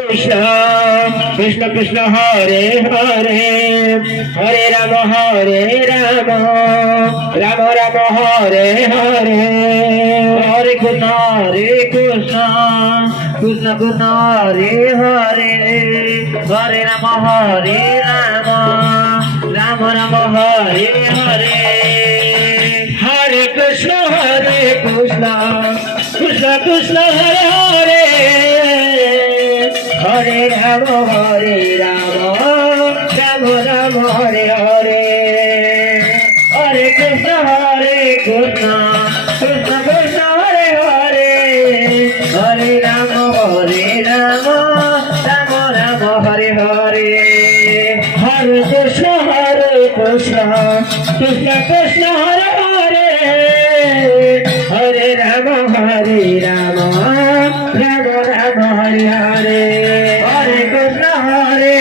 Krishna Krishna Krishna Hare Hare Hare Ram Ram Ram Hare Hare Hare Krishna Krishna Krishna Hare Hare Hare Ram Ram Ram Hare Hare Hare Krishna Krishna Krishna Hare Hare Hare Ram Ram Ram Hare Hare Hare Krishna Krishna Krishna Hare Hare Hare Ram Ram Ram Hare Hare Hare Krishna Krishna Krishna Hare Hare Hare Ram Ram Ram Hare Hare Hare Krishna Hare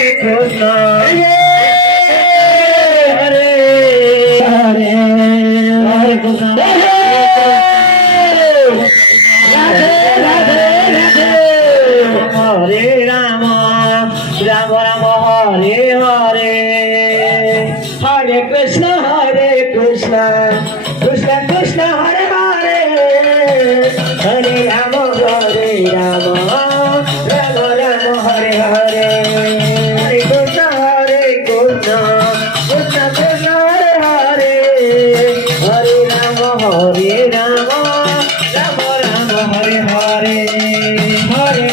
Hare Hare Krishna Radhe Radhe Radhe Hare Ram Ram Hare Hare Hare Krishna Krishna Krishna Hare Hare Hare Ram Ram Hare Hare Hare Krishna Krishna Krishna Hare Hare Hare Ram Ram Hare Hare Hare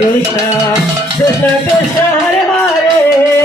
Krishna Krishna Krishna Hare Hare